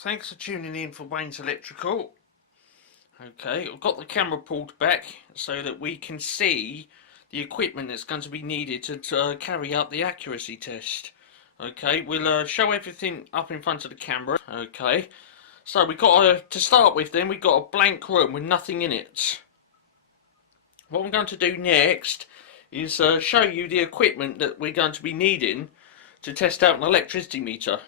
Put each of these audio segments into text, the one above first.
Thanks for tuning in for Wayne's Electrical. Okay, I've got the camera pulled back so that we can see the equipment that's going to be needed to carry out the accuracy test. Okay, we'll show everything up in front of the camera. Okay, so we got to start with. Then we got a blank room with nothing in it. What I'm going to do next is show you the equipment that we're going to be needing to test out an electricity meter.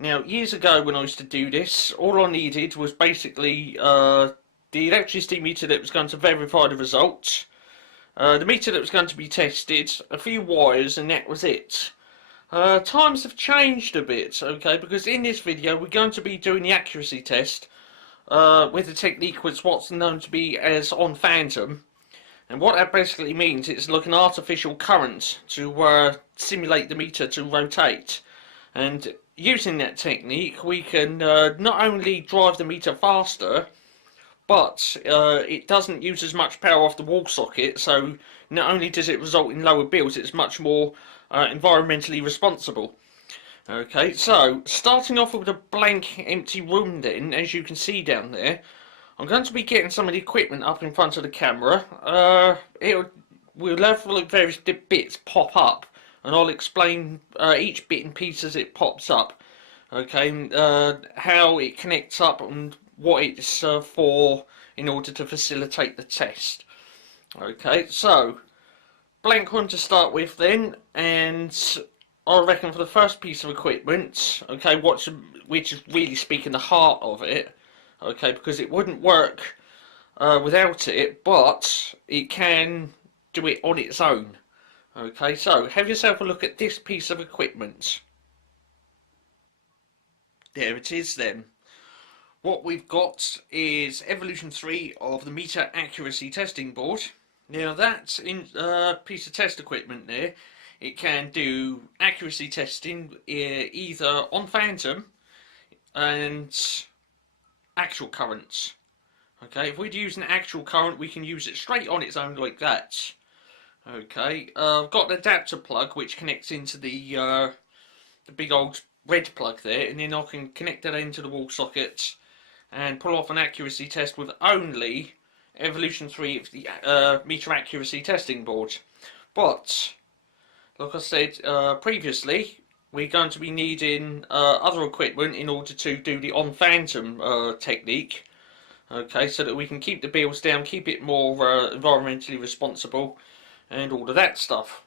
Now, years ago when I used to do this, all I needed was basically the electricity meter that was going to verify the results, the meter that was going to be tested, a few wires, and that was it. Times have changed a bit, okay, because in this video we're going to be doing the accuracy test with the technique which what's known to be as on phantom. And what that basically means is like an artificial current to simulate the meter to rotate. And using that technique, we can not only drive the meter faster, but it doesn't use as much power off the wall socket, so not only does it result in lower bills, it's much more environmentally responsible. Okay, so starting off with a blank empty room then, as you can see down there, I'm going to be getting some of the equipment up in front of the camera. We'll have like various bits pop up, and I'll explain each bit and piece as it pops up. Okay, how it connects up and what it's for in order to facilitate the test. Okay, so blank room to start with then, and I reckon for the first piece of equipment, okay, which is really speaking the heart of it, okay, because it wouldn't work without it, but it can do it on its own. Okay, so have yourself a look at this piece of equipment. There it is then. What we've got is Evolution 3 of the meter accuracy testing board. Now that piece of test equipment there, it can do accuracy testing either on phantom and actual currents. Okay, if we're using actual current, we can use it straight on its own like that. Okay, I've got an adapter plug which connects into the big old red plug there, and then I can connect that into the wall socket and pull off an accuracy test with only Evolution 3 of the meter accuracy testing board. But, like I said previously, we're going to be needing other equipment in order to do the on phantom technique. Okay, so that we can keep the bills down, keep it more environmentally responsible, and all of that stuff.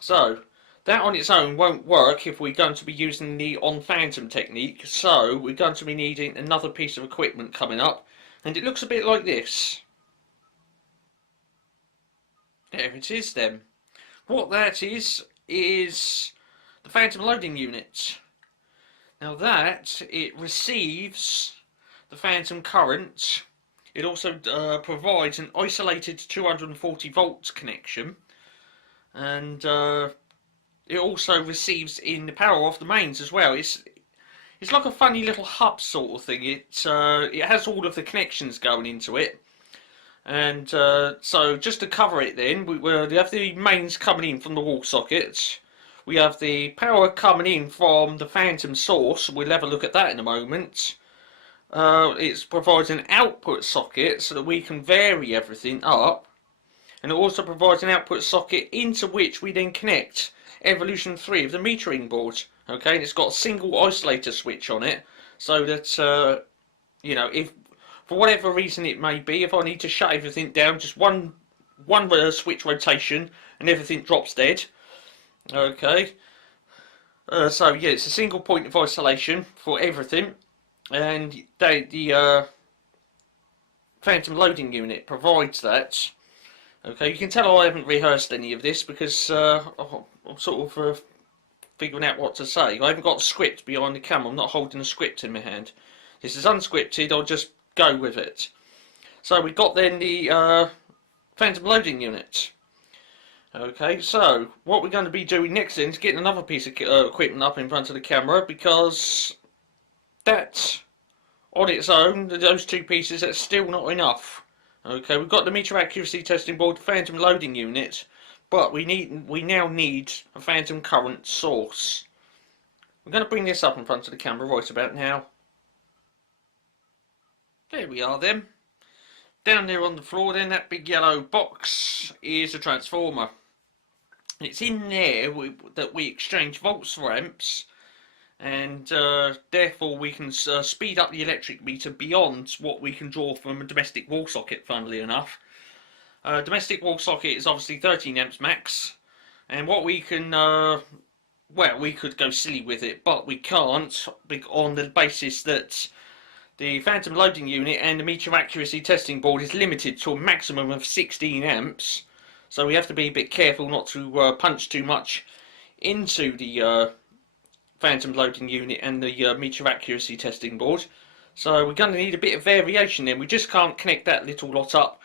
So that on its own won't work if we're going to be using the on phantom technique, so we're going to be needing another piece of equipment coming up, and it looks a bit like this. There it is then. What that is the phantom loading unit. Now that it receives the phantom current, it also provides an isolated 240 volts connection, and it also receives in the power off the mains as well. It's like a funny little hub sort of thing. It has all of the connections going into it, and so just to cover it then, we have the mains coming in from the wall sockets. We have the power coming in from the phantom source. We'll have a look at that in a moment. It provides an output socket so that we can vary everything up, and it also provides an output socket into which we then connect Evolution 3 of the metering board. Okay, and it's got a single isolator switch on it, so that you know, if for whatever reason it may be, if I need to shut everything down, just one switch rotation and everything drops dead. Okay, so yeah, it's a single point of isolation for everything. And the phantom loading unit provides that. Okay, you can tell I haven't rehearsed any of this because I'm sort of figuring out what to say. I haven't got a script behind the camera. I'm not holding a script in my hand. This is unscripted. I'll just go with it. So we've got then the phantom loading unit. Okay, so what we're going to be doing next then is getting another piece of equipment up in front of the camera, because that on its own, those two pieces, that's still not enough. Okay, we've got the meter accuracy testing board, the phantom loading unit, but we now need a phantom current source. I'm going to bring this up in front of the camera right about now. There we are then. Down there on the floor then, that big yellow box is a transformer. It's in there that we exchange volts for amps, and therefore we can speed up the electric meter beyond what we can draw from a domestic wall socket, funnily enough. Domestic wall socket is obviously 13 amps max, and what we can, well, we could go silly with it, but we can't on the basis that the phantom loading unit and the meter accuracy testing board is limited to a maximum of 16 amps. So we have to be a bit careful not to punch too much into the phantom loading unit and the meter accuracy testing board. So we're going to need a bit of variation then. We just can't connect that little lot up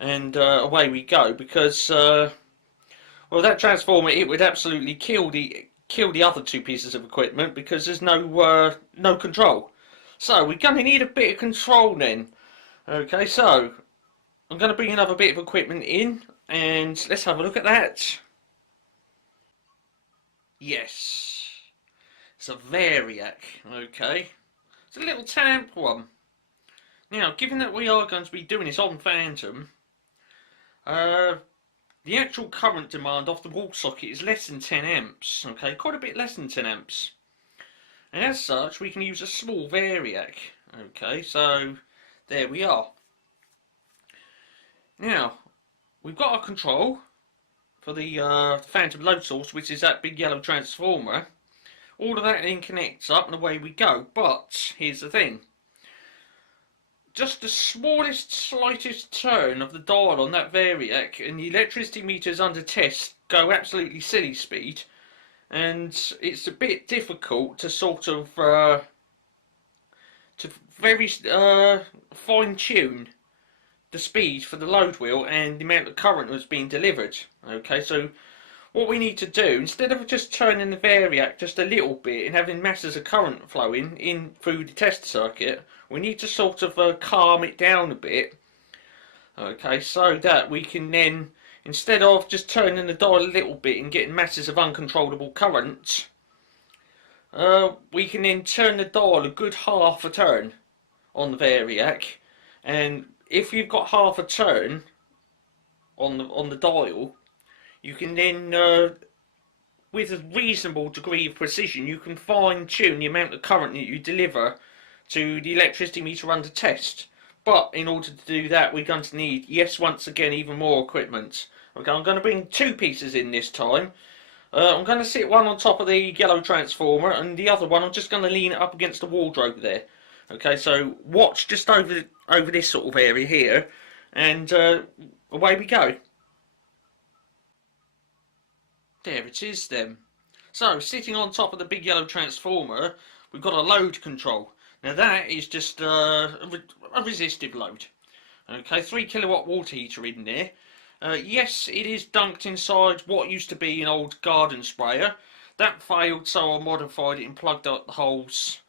and away we go, because well, that transformer, it would absolutely kill the other two pieces of equipment, because there's no control. So we're going to need a bit of control then. Okay, so I'm going to bring another bit of equipment in, and let's have a look at that. Yes, it's a Variac. Okay, it's a little 10 amp one. Now, given that we are going to be doing this on Phantom, the actual current demand off the wall socket is less than 10 amps. Okay, quite a bit less than 10 amps. And as such, we can use a small Variac. Okay, so there we are. Now, we've got our control for the phantom load source, which is that big yellow transformer. All of that then connects up and away we go. But here's the thing. Just the smallest, slightest turn of the dial on that Variac and the electricity meters under test go absolutely silly speed. And it's a bit difficult to sort of very fine tune the speed for the load wheel and the amount of current that's being delivered. Okay, so what we need to do, instead of just turning the Variac just a little bit and having masses of current flowing in through the test circuit, we need to sort of calm it down a bit. Okay, so that we can then, instead of just turning the dial a little bit and getting masses of uncontrollable current, we can then turn the dial a good half a turn on the Variac, and if you've got half a turn on the dial, you can then, with a reasonable degree of precision, you can fine tune the amount of current that you deliver to the electricity meter under test. But in order to do that, we're going to need, yes, once again, even more equipment. Okay, I'm going to bring two pieces in this time. I'm going to sit one on top of the yellow transformer, and the other one I'm just going to lean it up against the wardrobe there. Okay, so watch just over this sort of area here, and away we go. There it is then. So, sitting on top of the big yellow transformer, we've got a load control. Now that is just a resistive load. Okay, 3 kilowatt water heater in there. Yes, it is dunked inside what used to be an old garden sprayer. That failed, so I modified it and plugged up the holes.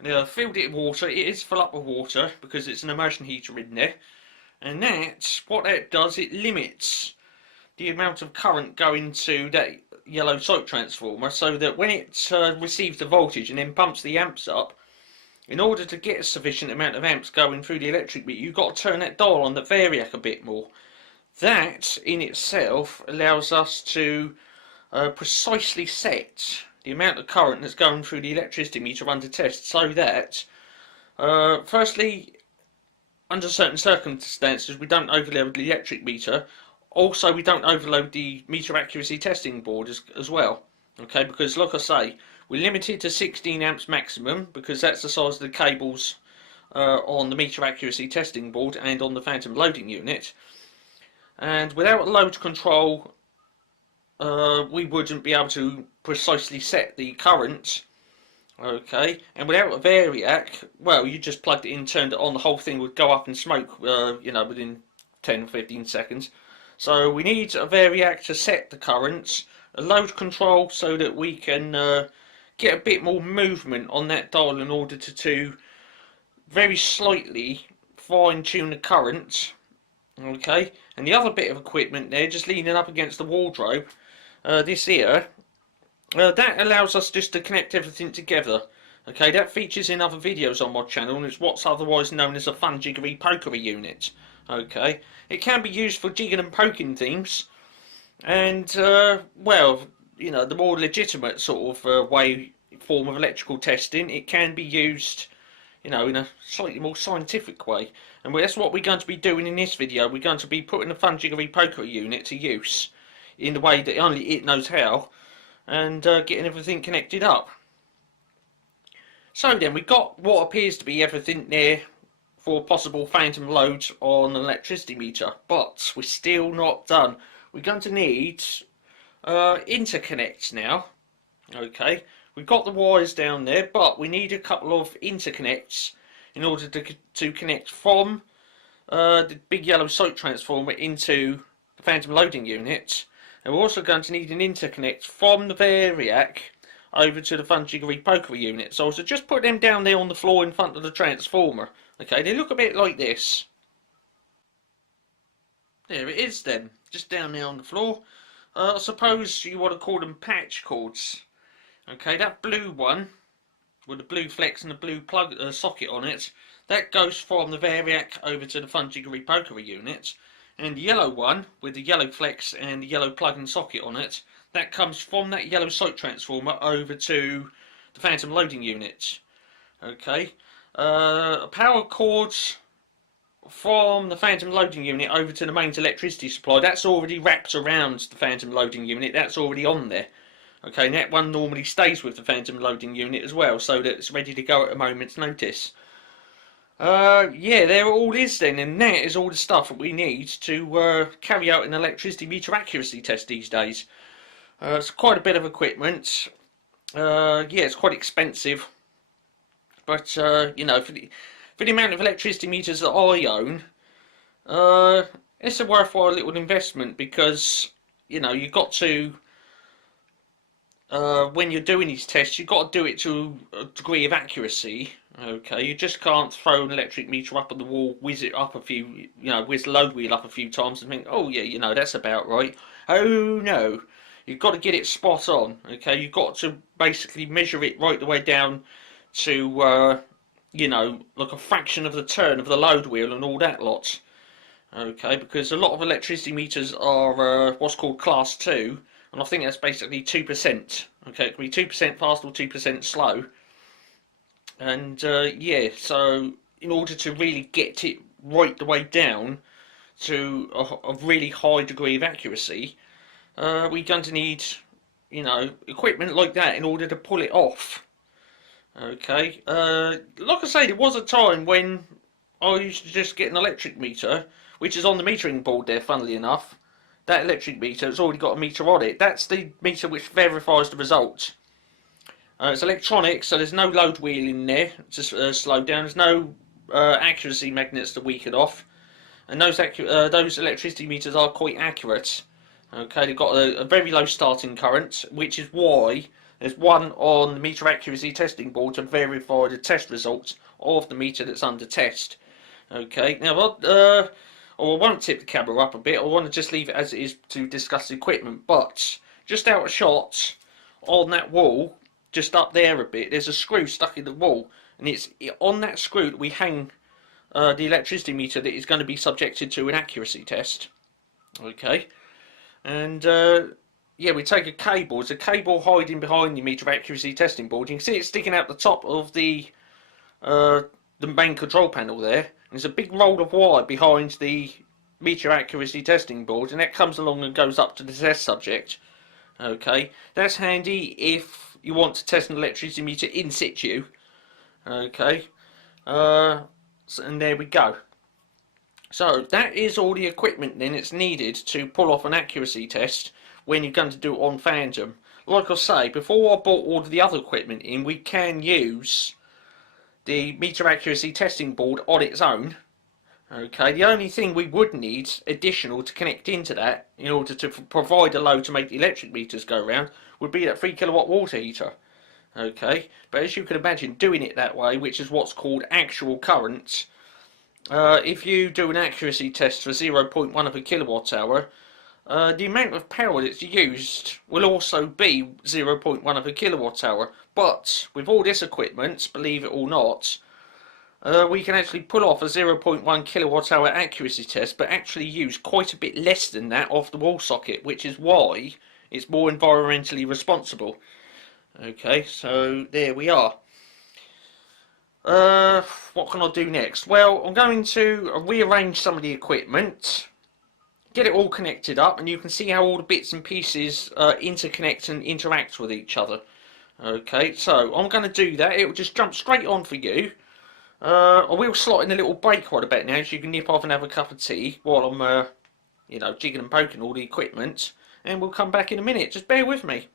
And filled it with water. It is full up with water because it's an immersion heater in there. And what that does, it limits the amount of current going to that yellow socket transformer, so that when it receives the voltage and then pumps the amps up, in order to get a sufficient amount of amps going through the electric meter, you've got to turn that dial on the Variac a bit more. That in itself allows us to precisely set the amount of current that's going through the electricity meter under test, so that firstly, under certain circumstances, we don't overload the electric meter. Also, we don't overload the meter accuracy testing board as well. Okay, because like I say, we're limited to 16 amps maximum, because that's the size of the cables on the meter accuracy testing board and on the phantom loading unit. And without load control, we wouldn't be able to precisely set the current. Okay, and without a Variac, well, you just plugged it in, turned it on, the whole thing would go up in smoke, you know, within 10 or 15 seconds. So we need a Variac to set the currents, a load control so that we can get a bit more movement on that dial in order to very slightly fine tune the current. Okay, and the other bit of equipment there, just leaning up against the wardrobe, this here, that allows us just to connect everything together. Okay, that features in other videos on my channel, and it's what's otherwise known as a Fun-Jiggery-Pokery unit. Okay, it can be used for jigging and poking themes, and well, you know, the more legitimate sort of form of electrical testing, it can be used, you know, in a slightly more scientific way. And that's what we're going to be doing in this video. We're going to be putting the Fun-Jiggery-Pokery unit to use in the way that only it knows how, and getting everything connected up. So then, we've got what appears to be everything there for possible phantom loads on an electricity meter, but we're still not done. We're going to need interconnects now. Okay, we've got the wires down there, but we need a couple of interconnects in order to connect from the big yellow site transformer into the phantom loading unit. And we're also going to need an interconnect from the variac over to the Fun-Jiggery-Pokery unit. So just put them down there on the floor in front of the transformer. Okay, they look a bit like this. There it is then, just down there on the floor. I suppose you want to call them patch cords. Okay, that blue one with the blue flex and the blue plug socket on it, that goes from the variac over to the Fun-Jiggery-Pokery unit. And the yellow one with the yellow flex and the yellow plug and socket on it, that comes from that yellow site transformer over to the phantom loading unit. Okay, power cords from the phantom loading unit over to the mains electricity supply, that's already wrapped around the phantom loading unit, that's already on there. Okay, and that one normally stays with the phantom loading unit as well, so that it's ready to go at a moment's notice. Yeah, there it all is then, and that is all the stuff that we need to carry out an electricity meter accuracy test these days. It's quite a bit of equipment. Yeah, it's quite expensive, but you know, for the amount of electricity meters that I own, it's a worthwhile little investment, because you know, you've got to when you're doing these tests, you've got to do it to a degree of accuracy. Okay, you just can't throw an electric meter up on the wall, whiz it up a few, you know, whiz the load wheel up a few times and think, oh yeah, you know, that's about right. Oh no, you've got to get it spot on. Okay, you've got to basically measure it right the way down to, you know, like a fraction of the turn of the load wheel and all that lot. Okay, because a lot of electricity meters are what's called class 2, and I think that's basically 2%. Okay, it can be 2% fast or 2% slow. And yeah, so in order to really get it right the way down to a really high degree of accuracy, we're going to need, you know, equipment like that in order to pull it off. Okay, like I say, there was a time when I used to just get an electric meter, which is on the metering board there, funnily enough. That electric meter has already got a meter on it. That's the meter which verifies the results. It's electronic, so there's no load wheel in there to slow down. There's no accuracy magnets to weaken off, and those electricity meters are quite accurate. Okay, they've got a very low starting current, which is why there's one on the meter accuracy testing board to verify the test results of the meter that's under test. Okay, now I won't tip the camera up a bit. I want to just leave it as it is to discuss the equipment. But just out of shot on that wall, just up there a bit, there's a screw stuck in the wall, and it's on that screw that we hang the electricity meter that is going to be subjected to an accuracy test. Okay, and yeah, we take a cable. There's a cable hiding behind the meter accuracy testing board. You can see it sticking out the top of the main control panel there. And there's a big roll of wire behind the meter accuracy testing board, and that comes along and goes up to the test subject. Okay, that's handy if you want to test an electricity meter in situ. Okay, so, and there we go. So that is all the equipment then it's needed to pull off an accuracy test when you're going to do it on Phantom. Like I say, before I bought all of the other equipment in, we can use the meter accuracy testing board on its own. Okay, the only thing we would need additional to connect into that in order to provide a load to make the electric meters go round would be that 3 kilowatt water heater. Okay, but as you can imagine, doing it that way, which is what's called actual current, if you do an accuracy test for 0.1 of a kilowatt hour, the amount of power that's used will also be 0.1 of a kilowatt hour. But with all this equipment, believe it or not, we can actually pull off a 0.1 kilowatt hour accuracy test, but actually use quite a bit less than that off the wall socket, which is why it's more environmentally responsible. Okay, so there we are. What can I do next? Well, I'm going to rearrange some of the equipment, get it all connected up, and you can see how all the bits and pieces interconnect and interact with each other. Okay, so I'm going to do that. It will just jump straight on for you. I will slot in a little break right about now, so you can nip off and have a cup of tea while I'm, you know, jigging and poking all the equipment, and we'll come back in a minute. Just bear with me.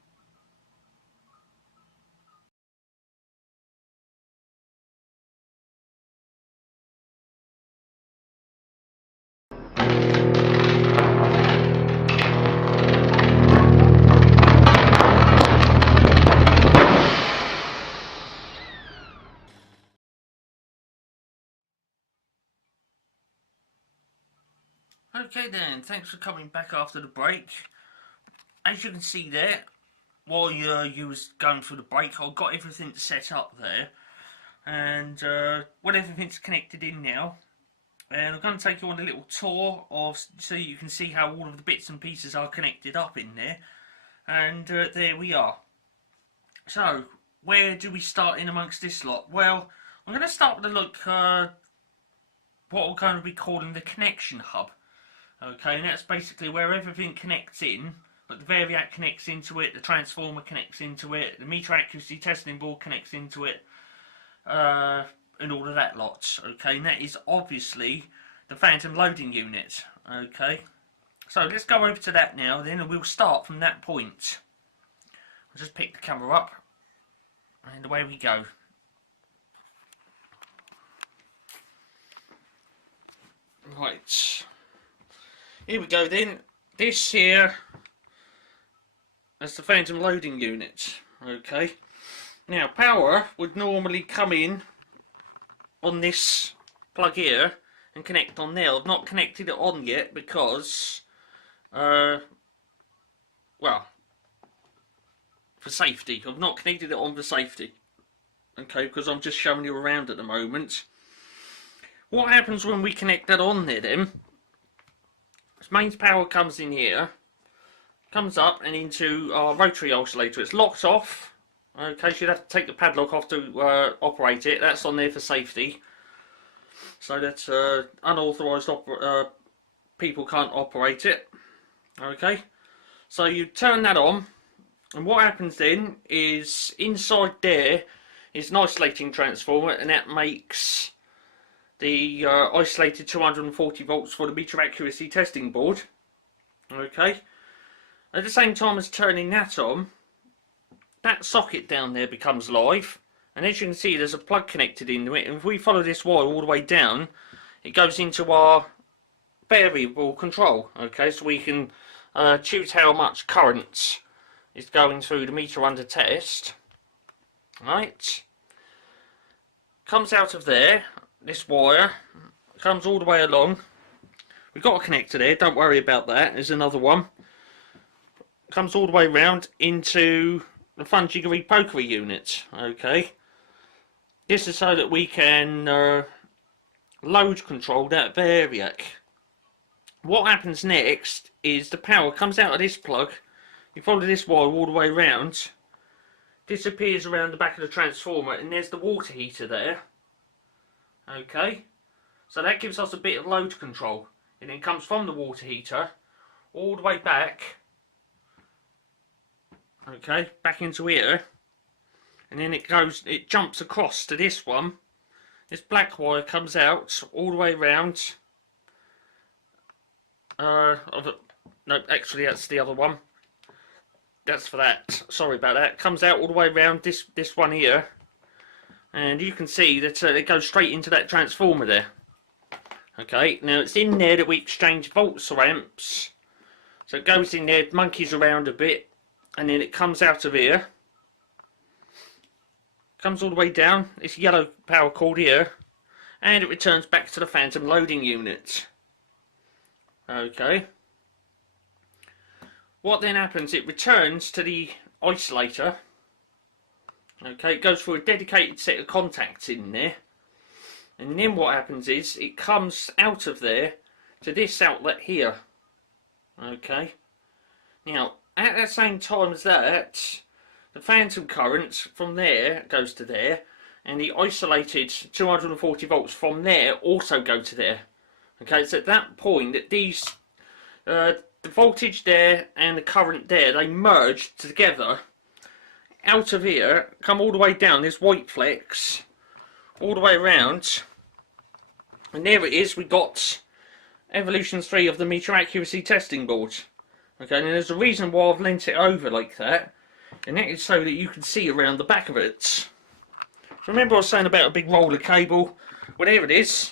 Okay then, thanks for coming back after the break. As you can see there, while you was going through the break, I got everything set up there, and when everything's connected in now, and I'm going to take you on a little tour of so you can see how all of the bits and pieces are connected up in there, and there we are. So where do we start in amongst this lot? Well, I'm going to start with a look what we're going to be calling the connection hub. Okay, and that's basically where everything connects in. Like the variac connects into it, the transformer connects into it, the meter accuracy testing board connects into it, and all of that lot. Okay, and that is obviously the phantom loading unit. Okay, so let's go over to that now then, and we'll start from that point. I'll just pick the camera up, and away we go. Right. Here we go then. This here is the phantom loading unit. Okay. Now power would normally come in on this plug here and connect on there. I've not connected it on yet because, well, for safety. I've not connected it on for safety. Okay, because I'm just showing you around at the moment. What happens when we connect that on there then? Mains power comes in here, comes up and into our rotary oscillator. It's locked off. Okay, so you'd have to take the padlock off to operate it. That's on there for safety. So that unauthorised people can't operate it. Okay, so you turn that on, and what happens then is inside there is an isolating transformer, and that makes the isolated 240 volts for the meter accuracy testing board. Okay, at the same time as turning that on, that socket down there becomes live, and as you can see there's a plug connected into it, and if we follow this wire all the way down, it goes into our variable control. Okay, so we can choose how much current is going through the meter under test. Right, comes out of there. This wire comes all the way along. We've got a connector there, don't worry about that. There's another one. Comes all the way round into the Fun-Jiggery-Pokery unit. Okay. This is so that we can load control that variac. What happens next is the power comes out of this plug. You follow this wire all the way round. Disappears around the back of the transformer, and there's the water heater there. Okay, so that gives us a bit of load control, and it comes from the water heater all the way back, okay, back into here, and then it jumps across to this one. This black wire comes out all the way round. No, actually that's the other one. That's for that. Sorry about that. Comes out all the way round this one here. And you can see that it goes straight into that transformer there. Okay, now it's in there that we exchange volts or amps. So it goes in there, monkeys around a bit, and then it comes out of here. Comes all the way down, this yellow power cord here, and it returns back to the phantom loading unit. Okay. What then happens, it returns to the isolator. Okay, it goes through a dedicated set of contacts in there. And then what happens is, it comes out of there to this outlet here. Okay. Now, at the same time as that, the phantom current from there goes to there. And the isolated 240 volts from there also go to there. Okay, so at that point, that these, the voltage there and the current there, they merge together. Out of here, come all the way down, this white flex, all the way around. And there it is, we got Evolution 3 of the meter accuracy testing board. Okay, and there's a reason why I've lent it over like that, and that is so that you can see around the back of it. Remember I was saying about a big roller cable? Well, there it is.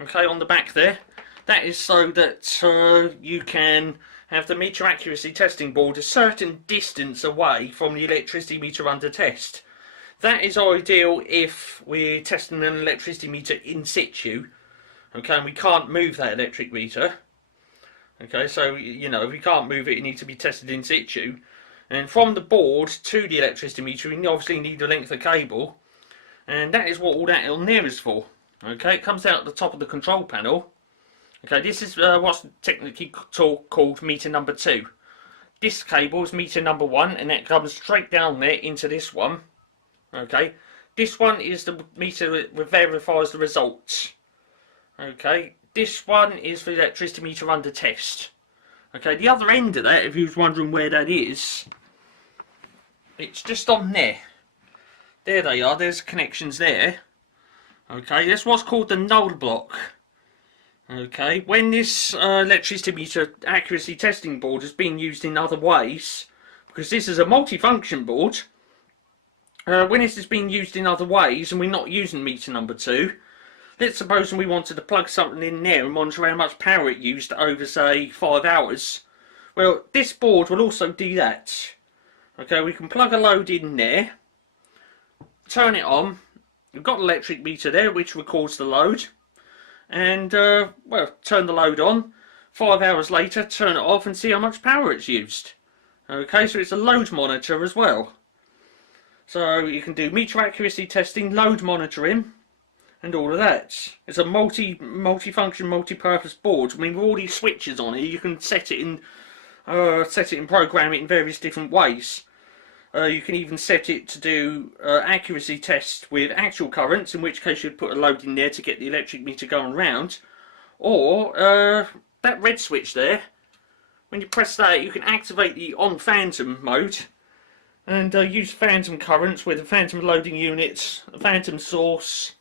Okay, on the back there. That is so that you can have the meter accuracy testing board a certain distance away from the electricity meter under test. That is ideal if we're testing an electricity meter in situ. Okay, and we can't move that electric meter. Okay, so, you know, if we can't move it, it needs to be tested in situ. And from the board to the electricity meter, we obviously need a length of cable. And that is what all that on there is for. Okay, it comes out at the top of the control panel. Okay, this is what's technically called meter number 2. This cable is meter number 1, and that comes straight down there into this one. Okay, this one is the meter that verifies the results. Okay, this one is for the electricity meter under test. Okay, the other end of that, if you was wondering where that is, it's just on there. There they are, there's connections there. Okay, that's what's called the null block. Okay, when this electricity meter accuracy testing board is being used in other ways, because this is a multifunction board, when this is being used in other ways and we're not using meter number 2, let's suppose we wanted to plug something in there and monitor how much power it used over, say, 5 hours. Well, this board will also do that. Okay, we can plug a load in there, turn it on. We've got an electric meter there which records the load. And, well, turn the load on. 5 hours later, turn it off and see how much power it's used. Okay, so it's a load monitor as well. So you can do meter accuracy testing, load monitoring, and all of that. It's a multi-function, multi-purpose board. I mean, with all these switches on it, you can set it and program it in various different ways. You can even set it to do accuracy tests with actual currents, in which case you'd put a load in there to get the electric meter going round. Or that red switch there, when you press that, you can activate the on phantom mode and use phantom currents with a phantom loading unit, a phantom source,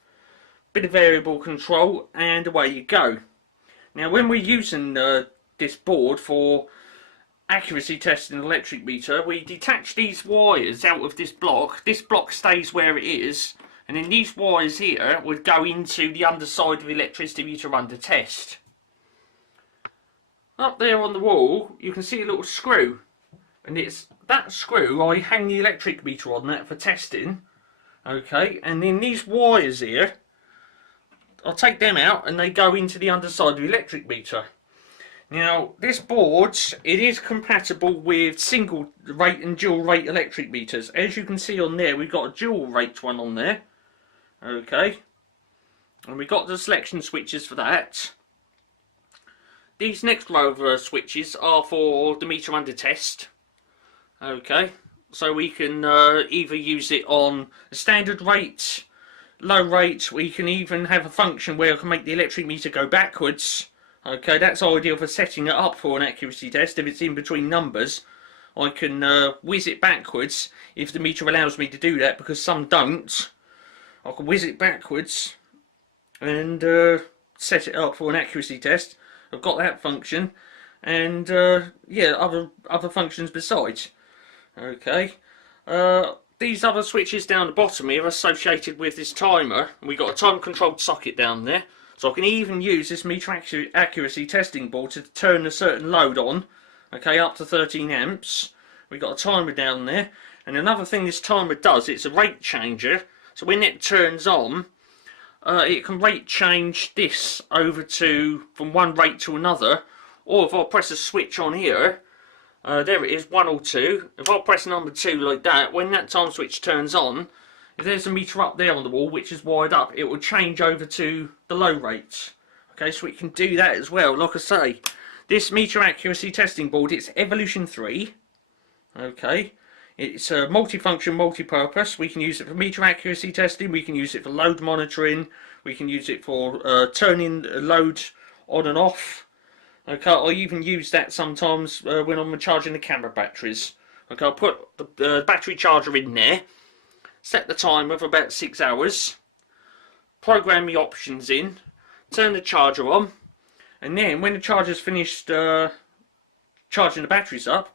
bit of variable control, and away you go. Now, when we're using this board for accuracy testing an electric meter, we detach these wires out of this block. This block stays where it is, and then these wires here would go into the underside of the electricity meter under test. Up there on the wall, you can see a little screw, and it's that screw I hang the electric meter on that for testing. Okay, and then these wires here, I'll take them out and they go into the underside of the electric meter. Now, this board, it is compatible with single rate and dual rate electric meters. As you can see on there, we've got a dual rate one on there. Okay. And we've got the selection switches for that. These next row of switches are for the meter under test. Okay. So we can either use it on a standard rate, low rate. We can even have a function where it can make the electric meter go backwards. Okay, that's ideal for setting it up for an accuracy test. If it's in between numbers, I can whiz it backwards if the meter allows me to do that, because some don't. I can whiz it backwards and set it up for an accuracy test. I've got that function, and yeah, other functions besides. Okay, these other switches down the bottom here are associated with this timer. We've got a time controlled socket down there. So I can even use this meter accuracy testing board to turn a certain load on, okay, up to 13 amps. We've got a timer down there. And another thing this timer does, it's a rate changer. So when it turns on, it can rate change this over to from one rate to another. Or if I press a switch on here, There it is, 1 or 2. If I press number 2 like that, when that time switch turns on, if there's a meter up there on the wall which is wired up, it will change over to the low rates. Okay, so we can do that as well. Like I say, this meter accuracy testing board, it's Evolution 3. Okay, it's a multifunction, multi-purpose. We can use it for meter accuracy testing, we can use it for load monitoring, we can use it for turning load on and off. Okay, I even use that sometimes when I'm charging the camera batteries. Okay, I'll put the battery charger in there, set the timer for about 6 hours, program the options in, turn the charger on, and then when the charger's finished charging the batteries up,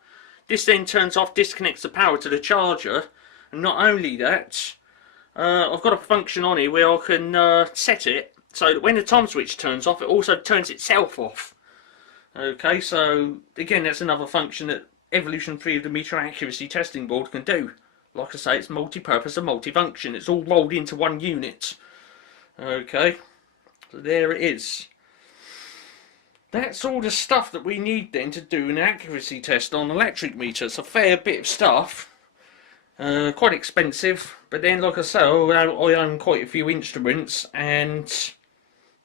this then turns off, disconnects the power to the charger, and not only that, I've got a function on here where I can set it so that when the time switch turns off, it also turns itself off. Okay, so again, that's another function that Evolution 3 of the meter accuracy testing board can do. Like I say, it's multi-purpose and multifunction. It's all rolled into one unit. Okay, so there it is. That's all the stuff that we need then to do an accuracy test on electric meter. It's a fair bit of stuff. Quite expensive, but then like I say, I own quite a few instruments, and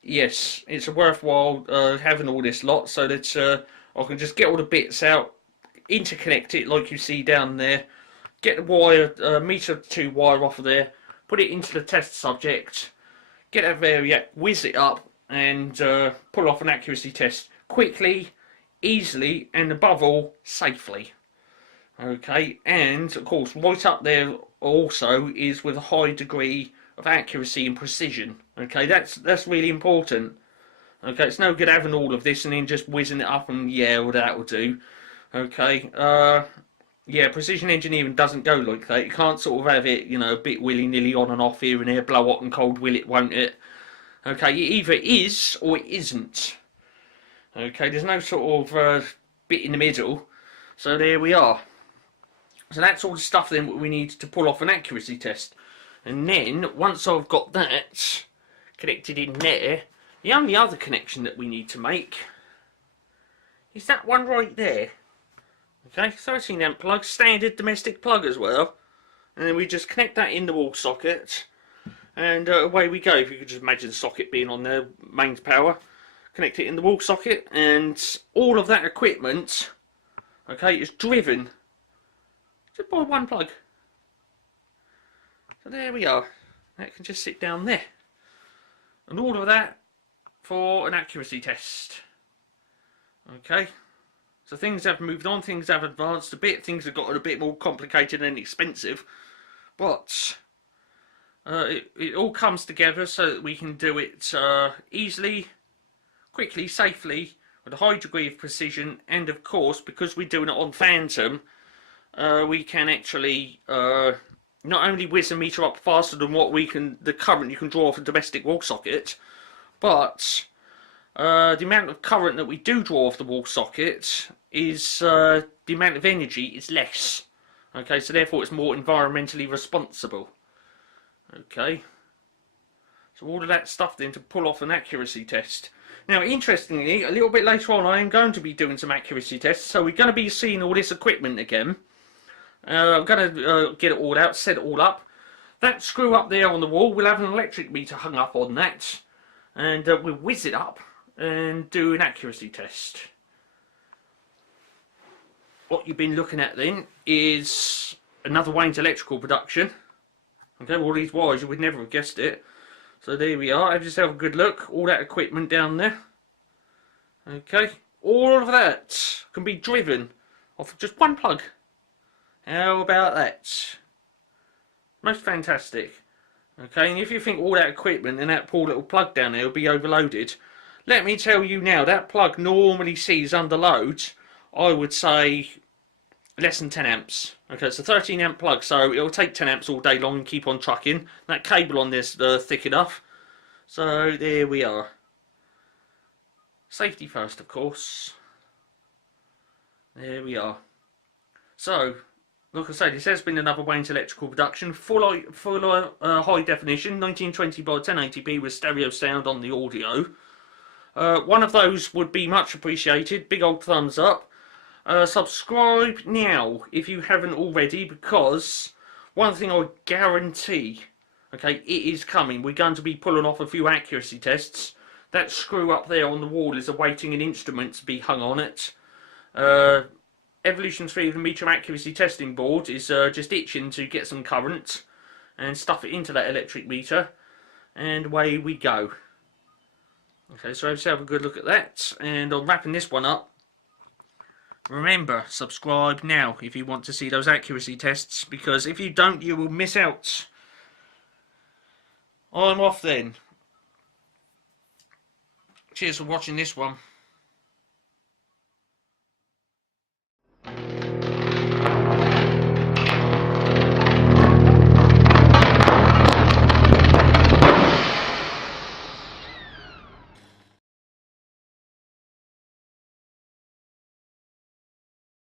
yes, it's worthwhile having all this lot so that I can just get all the bits out, interconnect it like you see down there, get the wire, meter 2 wire off of there, put it into the test subject, get that variac, whiz it up, and pull off an accuracy test quickly, easily, and above all, safely. Okay, and of course, right up there also is with a high degree of accuracy and precision. Okay, that's really important. Okay, it's no good having all of this and then just whizzing it up and yeah, well, that will do. Okay, yeah, precision engineering doesn't go like that. You can't sort of have it, you know, a bit willy-nilly on and off here and there, blow hot and cold, will it, won't it? Okay, it either is or it isn't. Okay, there's no sort of bit in the middle. So there we are. So that's all the stuff then that we need to pull off an accuracy test. And then, once I've got that connected in there, the only other connection that we need to make is that one right there. Okay, 13 amp plug, standard domestic plug as well. And then we just connect that in the wall socket, and away we go. If you could just imagine the socket being on there, mains power, connect it in the wall socket, and all of that equipment, okay, is driven just by one plug. So there we are. That can just sit down there. And all of that for an accuracy test. Okay. So things have moved on, things have advanced a bit, things have gotten a bit more complicated and expensive. But it all comes together so that we can do it easily, quickly, safely, with a high degree of precision, and of course, because we're doing it on Phantom, we can actually not only whiz a meter up faster than what the current you can draw off a domestic wall socket, but the amount of current that we do draw off the wall socket is the amount of energy is less. Okay, so therefore it's more environmentally responsible. Okay, so all of that stuff then to pull off an accuracy test. Now, interestingly, a little bit later on, I am going to be doing some accuracy tests, so we're going to be seeing all this equipment again. I'm going to get it all out, set it all up. That screw up there on the wall, we'll have an electric meter hung up on that, and we'll whiz it up and do an accuracy test. What you've been looking at then is another Wayne's electrical production. Okay, all these wires, you would never have guessed it. So there we are, have yourself a good look, all that equipment down there. Okay, all of that can be driven off of just one plug. How about that? Most fantastic. Okay, and if you think all that equipment and that poor little plug down there will be overloaded, let me tell you now, that plug normally sees under load, I would say, less than 10 amps. Okay, it's a 13 amp plug, so it'll take 10 amps all day long and keep on trucking. That cable on this thick enough. So there we are. Safety first, of course. There we are. So, like I say, this has been another Wayne's electrical production. Full high definition, 1920 by 1080p with stereo sound on the audio. One of those would be much appreciated. Big old thumbs up. Subscribe now if you haven't already, because one thing I guarantee, okay, it is coming. We're going to be pulling off a few accuracy tests. That screw up there on the wall is awaiting an instrument to be hung on it. Evolution 3 of the meter accuracy testing board is just itching to get some current and stuff it into that electric meter, and away we go. Okay, so let's have a good look at that, and I'm wrapping this one up. Remember, subscribe now if you want to see those accuracy tests, because if you don't, you will miss out. I'm off then. Cheers for watching this one.